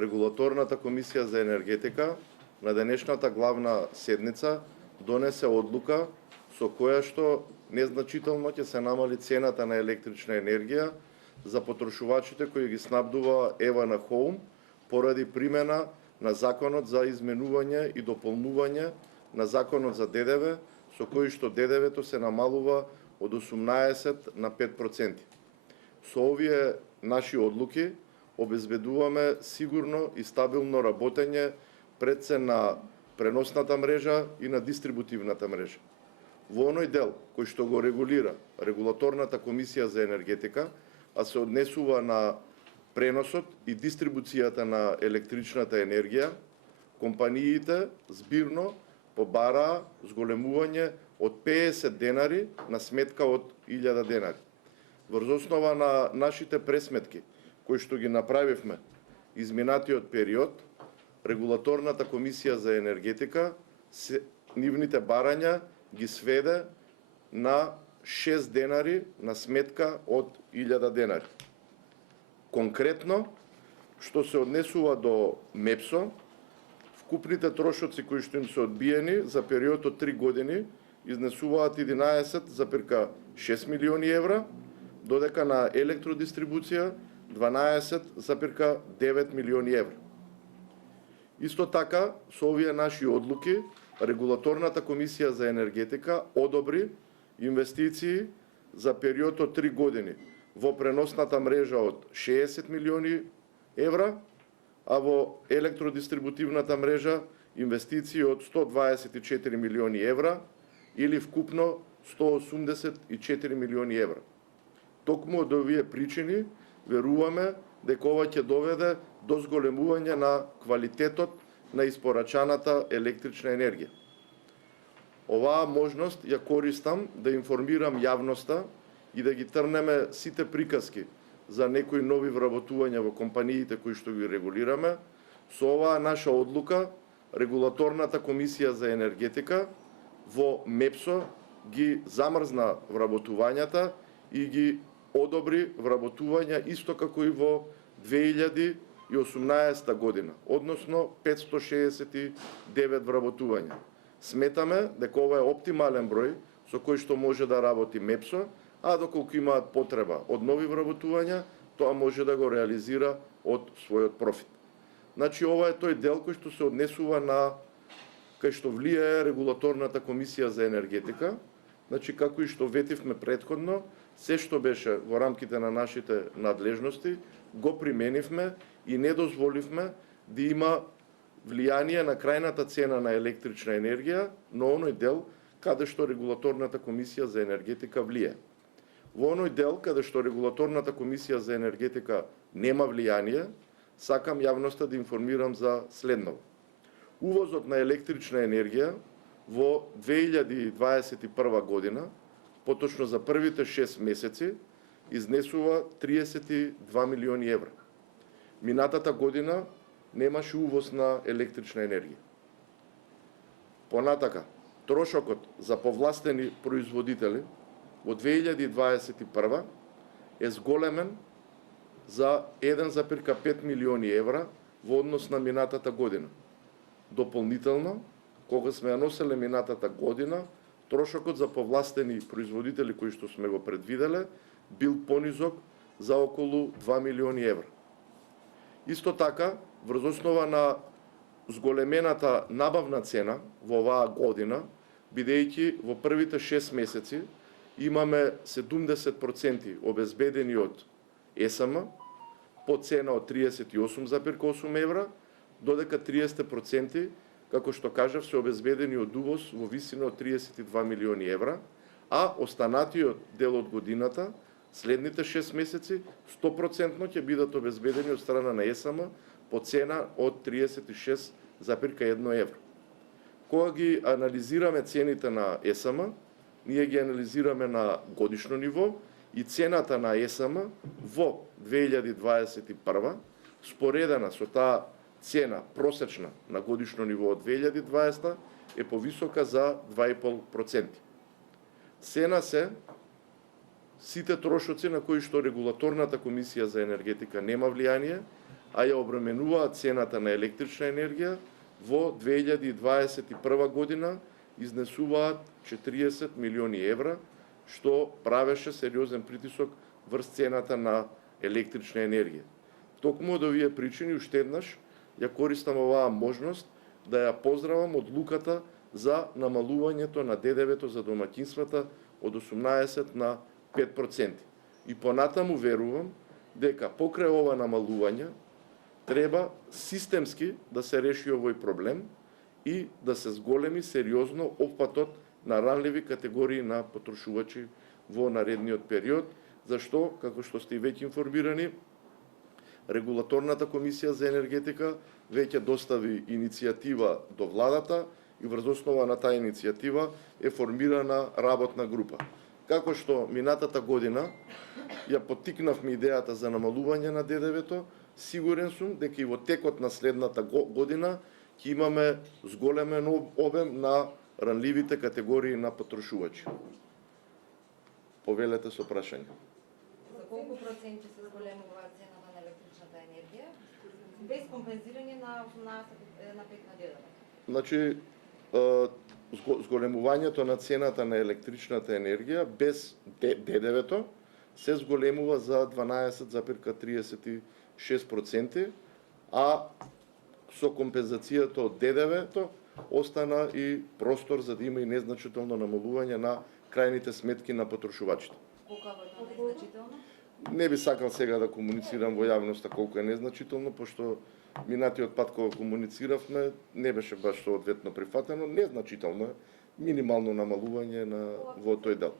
Регулаторната комисија за енергетика на денешната главна седница донесе одлука со која што незначително ќе се намали цената на електрична енергија за потрошувачите кои ги снабдува EVN Home поради примена на Законот за изменување и дополнување на Законот за ДДВ, со кој што ДДВ-то се намалува од 18 на 5%. Со овие наши одлуки обезбедуваме сигурно и стабилно работење пред се на преносната мрежа и на дистрибутивната мрежа. Во оној дел кој што го регулира Регулаторната комисија за енергетика, а се однесува на преносот и дистрибуцијата на електричната енергија, компаниите збирно побараа зголемување од 50 денари на сметка од 1000 денари. Врз основа на нашите пресметки, кои што ги направивме изминатиот период, Регулаторната комисија за енергетика нивните барања ги сведе на 6 денари на сметка од 1000 денари. Конкретно, што се однесува до МЕПСО, вкупните трошоци кои што им се одбиени за период од 3 години изнесуваат 11,6 милиони евра, додека на електродистрибуција 12,9 милиони евра. Исто така, со овие наши одлуки, Регулаторната комисија за енергетика одобри инвестиции за период од 3 години во преносната мрежа од 60 милиони евра, а во електродистрибутивната мрежа инвестиции од 124 милиони евра или вкупно 184 милиони евра. Токму од овие причини веруваме дека ова ќе доведе до зголемување на квалитетот на испорачаната електрична енергија. Оваа можност ја користам да информирам јавноста и да ги трнеме сите приказки за некои нови вработувања во компаниите кои што ги регулираме. Со оваа наша одлука, Регулаторната комисија за енергетика во МЕПСО ги замрзна вработувањата и ги одобри вработувања исто како и во 2018 година, односно 569 вработувања. Сметаме дека ова е оптимален број со кој што може да работи МЕПСО, а доколку имаат потреба од нови вработувања, тоа може да го реализира од својот профит. Значи, ова е тој дел кој што се однесува на кај што влијае Регулаторната комисија за енергетика. Значи, како и што ветивме претходно, се што беше во рамките на нашите надлежности, го применивме и не дозволивме да има влијание на крајната цена на електрична енергија, но оној дел каде што Регулаторната комисија за енергетика влијае. Во оној дел каде што Регулаторната комисија за енергетика нема влијание, сакам јавноста да информирам за следното. Увозот на електрична енергија во 2021 година, поточно за првите 6 месеци, изнесува 32 милиони евра. Минатата година немаше увоз на електрична енергија. Понатака, трошокот за повластени производители во 2021 е зголемен за 1,5 милиони евра во однос на минатата година. Дополнително, кога сме ја носеле минатата година, трошокот за повластени производители кои што сме го предвиделе бил понизок за околу 2 милиони евра. Исто така, врз основа на зголемената набавна цена во оваа година, бидејќи во првите 6 месеци имаме 70% обезбедени од ЕСМ по цена од 38,8 евра, додека 30%, како што кажав, се обезбедени од увоз во висина од 32 милиони евра, а останатиот дел од годината, следните 6 месеци, 100% ќе бидат обезбедени од страна на ЕСМ по цена од 36,1 евро. Кога ги анализираме цените на ЕСМ, ние ги анализираме на годишно ниво и цената на ЕСМ во 2021 споредена со таа цена просечна на годишно ниво од 2020 е повисока за 2,5%. Сена се сите трошоци на кои што Регулаторната комисија за енергетика нема влијание, а ја обременуваат цената на електрична енергија, во 2021 година изнесуваат 40 милиони евра, што правеше сериозен притисок врз цената на електрична енергија. Токму од овие причини, уште еднаш, ја користам оваа можност да ја поздравам одлуката за намалувањето на ДДВ-то за домаќинствата од 18 на 5%. И понатаму верувам дека покрај ова намалување треба системски да се реши овој проблем и да се зголеми сериозно опфатот на ранливи категории на потрошувачи во наредниот период, зашто, како што сте и веќе информирани, Регулаторната комисија за енергетика веќе достави иницијатива до владата и врз основа на таа иницијатива е формирана работна група. Како што минатата година ја поттикнавме идејата за намалување на ДДВ-то, сигурен сум дека и во текот на следната година ќе имаме зголемен обем на ранливите категории на потрошувачи. Повелете со прашање. За колку проценти се зголемува цената на електричната енергија без компензирање на 18 на 5 на ДДВ? Значи, зголемувањето на цената на електричната енергија без ДДВ-то се зголемува за 12,36%, а со компензацијата од ДДВ-то остана и простор за да има и незначително намалување на крајните сметки на потрошувачите. Колку е незначително? Не би сакал сега да комуницирам во јавноста колку е незначително, пошто минатиот пат кога комунициравме не беше баш соодветно прифатено, незначително е, минимално намалување во тој дел.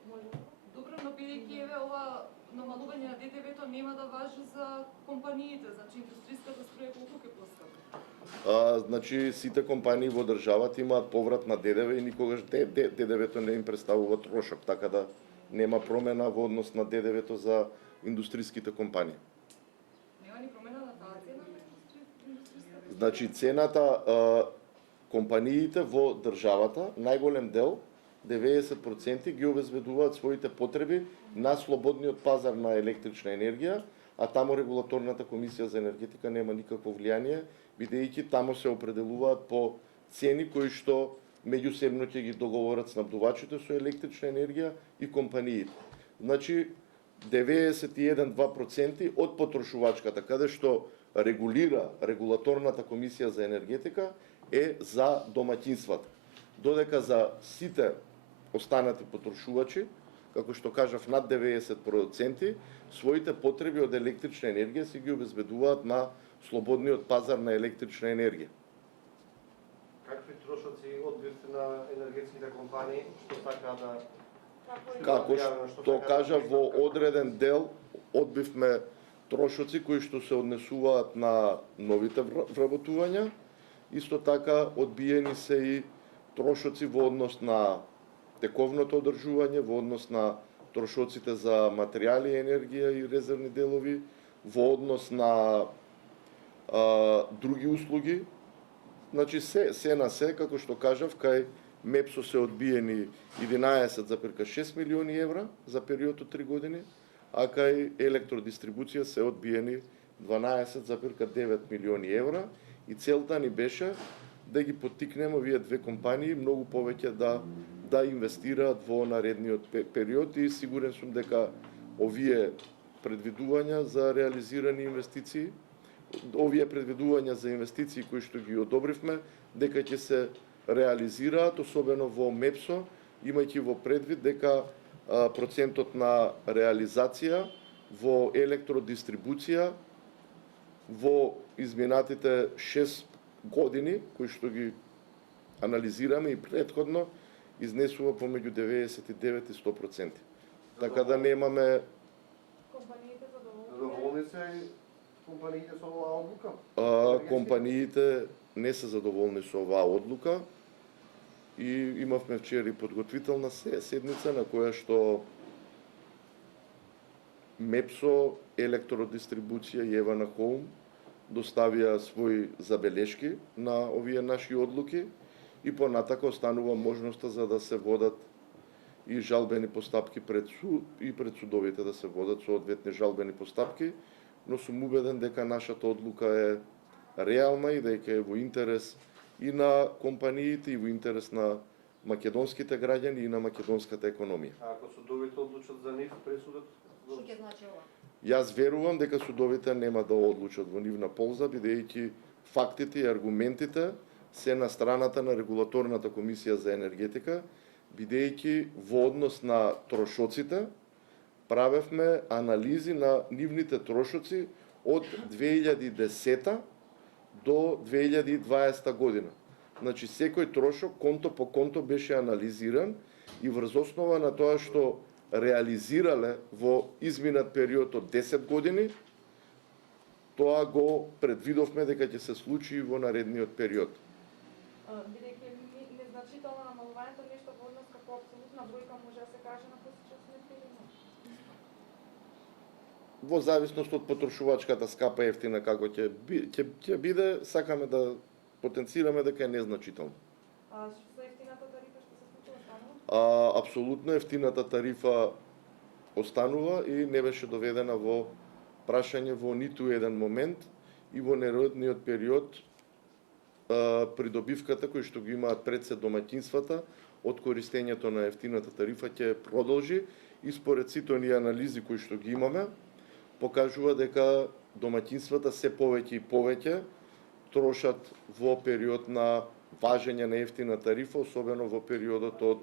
Добро, но бидејќи еве ова намалување на ДДВ-то нема да важи за компаниите, значи индустријската струја колку ќе поскапи? Значи сите компании во државата имаат поврат на ДДВ и никогаш ДДВ-то не им представува трошок, така да нема промена во однос на ДДВ-то за индустријските компании. Нема ни промена на таа цена на индустријската? Значи цената компаниите во државата, најголем дел, 90% ги обезбедуваат своите потреби на слободниот пазар на електрична енергија, а таму Регулаторната комисија за енергетика нема никакво влијание, бидејќи таму се определуваат по цени кои што меѓусебно ќе ги договорат снабдувачите со електрична енергија и компаниите. Значи 91-2% од потрошувачката, каде што регулира Регулаторната комисија за енергетика, е за домаќинствата. Додека за сите останати потрошувачи, како што кажав, над 90%, своите потреби од електрична енергија се ги обезбедуваат на слободниот пазар на електрична енергија. Какви трошоци одбивте на енергетските компании, што сакаат да... Како што кажав, во одреден дел одбивме трошоци кои што се однесуваат на новите вработувања, исто така одбиени се и трошоци во однос на тековното одржување, во однос на трошоците за материјали, енергија и резервни делови, во однос на други услуги. Значи се на се, како што кажав, кај МЕПСО се одбиени 11,6 милиони евра за период од 3 години, а кај електродистрибуција се одбиени 12,9 милиони евра и целта ни беше да ги поттикнеме овие две компании многу повеќе да инвестираат во наредниот период и сигурен сум дека овие предвидувања за реализирани инвестиции, овие предвидувања за инвестиции кои што ги одобривме, дека ќе се реализираат, особено во МЕПСО, имајќи во предвид дека процентот на реализација во електродистрибуција во изминатите 6 години, кои што ги анализираме и претходно, изнесува помеѓу 99 и 100%. Така да немаме... Компаниите Задоволни се компаниите со оваа одлука? Компаниите не се задоволни со оваа одлука и имавме вчера и подготвителна седница на која што МЕПСО, електродистрибуција и Евана Хоум доставија своји забелешки на овие наши одлуки и понатака останува можноста за да се водат и жалбени постапки пред суд и пред судовите да се водат соодветни жалбени постапки, но сум убеден дека нашата одлука е реална и дека е во интерес и на компаниите и во интерес на македонските граѓани и на македонската економија. А ако судовите одлучат за нив пресудот? Што ќе значи ова? Јас верувам дека судовите нема да одлучат во нивна полза, бидејќи фактите и аргументите се на страната на регулаторната комисија за енергетика, бидејќи во однос на трошоците правевме анализи на нивните трошоци од 2010 до 2020 година. Значи секој трошок конто по конто беше анализиран и врз основа на тоа што реализирале во изминат период од 10 години, тоа го предвидовме дека ќе се случи и во наредниот период. Бидејќи незначително намалувањето нешто во однос како апсолутна бројка може да се каже на посечен сметка или не? Во зависност од потрошувачката скапа ефтина како ќе биде, сакаме да потенцираме дека е незначително. Што со ефтината тарифа што се случува станува? Апсолутно ефтината тарифа останува и не беше доведена во прашање во ниту еден момент и во наредниот период придобивката кој што ги имаат пред се домаќинствата од користењето на ефтината тарифа ќе продолжи и според сите оние анализи кои што ги имаме покажува дека домаќинствата се повеќе и повеќе трошат во период на важење на ефтина тарифа, особено во периодот од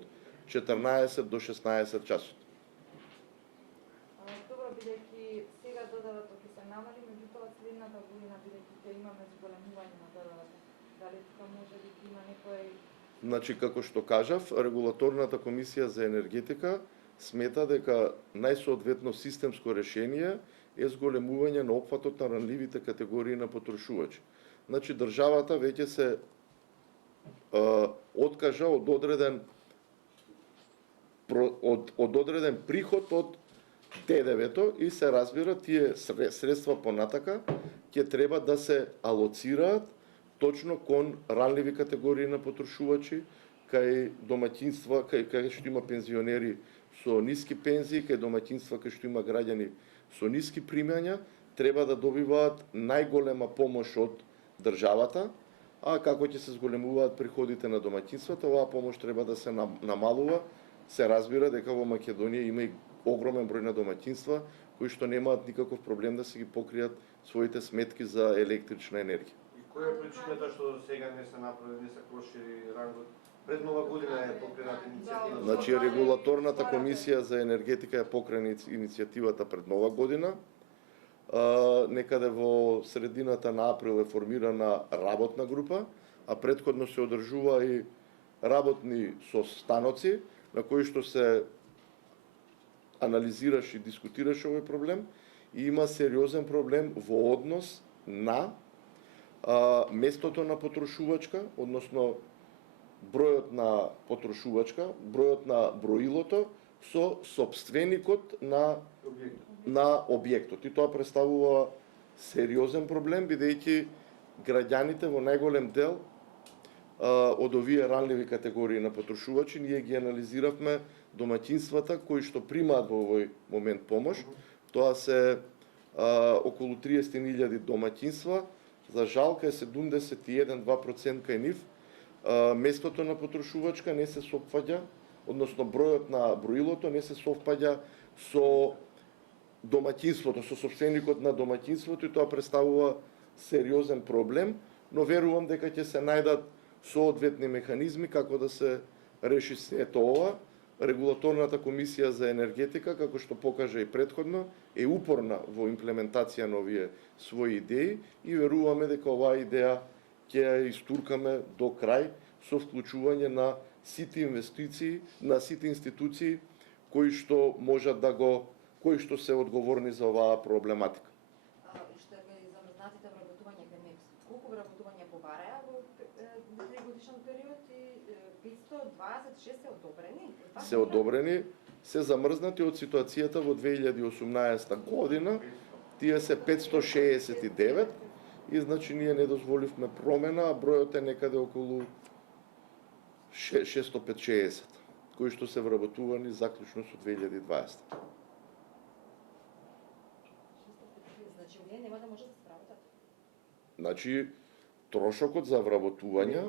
14 до 16 часот. Добро, бидејќи сега ДДВ-то ќе се намали, меѓутоа следната година бидејќи ќе имаме зголемување на ДДВ-то, дали тука може би има некој... Значи, како што кажав, регулаторната комисија за енергетика смета дека најсоодветно системско решение е зголемување на опфатот на ранливите категории на потрошувачи. Значи, државата веќе се откажа од одреден приход од ДДВ-то и се разбира тие средства понатака ќе треба да се алоцираат точно кон ранливи категории на потрошувачи, кај домаќинства, кај што има пензионери со ниски пензии, кај домаќинства кај што има граѓани со ниски примања, треба да добиваат најголема помош од државата, а како ќе се зголемуваат приходите на домаќинствата, оваа помош треба да се намалува. Се разбира дека во Македонија има и огромен број на домаќинства кои што немаат никаков проблем да се ги покријат своите сметки за електрична енергија. И која е причината што сега не се направи, не се прошири рангот? Пред нова година е покрената иницијатива. Значи, регулаторната комисија за енергетика ја покрана иницијативата пред нова година. Некаде во средината на април е формирана работна група, а претходно се одржува и работни состаноци на кои што се анализираше и дискутираше овој проблем и има сериозен проблем во однос на местото на потрошувачка, односно бројот на потрошувачка, бројот на броилото со сопственикот на објектот. И тоа представува сериозен проблем, бидејќи граѓаните во најголем дел од овие ранливи категории на потрошувачи, ние ги анализиравме домаќинствата кои што примаат во овој момент помош. Тоа се околу 30.000 домаќинства, за жал кај 71-2% кај нив местото на потрошувачка не се совпаѓа, односно бројот на броилото не се совпаѓа со домаќинството, со сопственикот на домаќинството и тоа представува сериозен проблем, но верувам дека ќе се најдат соодветни механизми како да се реши сето ова. Регулаторната комисија за енергетика, како што покажа и претходно, е упорна во имплементација на овие своји идеи и веруваме дека оваа идеја ќе ја истуркаме до крај со вклучување на сите инвестиции, на сите институции кои што можат да го, кои што се одговорни за оваа проблематика. Уште кај замрзнатите вработувања кај МЕПС, колку вработувања побараја во тригодишен период и 526 се одобрени? Се одобрени, се замрзнати од ситуацијата во 2018 година, тие се 569 и значи ние не дозволивме промена, а бројот е некаде околу 650, кои што се вработувани заклучно со 2020. Значи, овие Значи, трошокот за вработување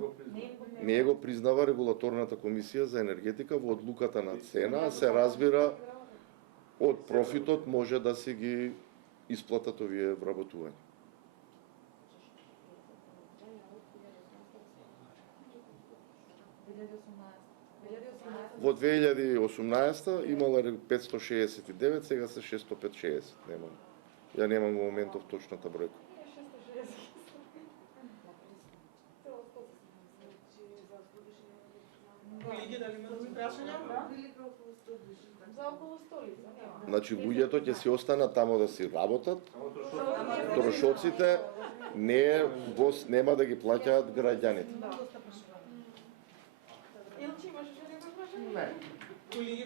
не го признава регулаторната комисија за енергетика во одлуката на цена, а се разбира од профитот може да се ги исплатат овие вработувања. Во 2018 имала 569, сега се 650, немам. Ја немам во моментов точната бројка. Колеги, дали има други прашања? За околу столица, нема. Значи, луѓето ќе си останат тамо да си работат, трошоците нема да ги плаќаат граѓаните. Илчи, имаш ли некој прашање? Не. Колеги,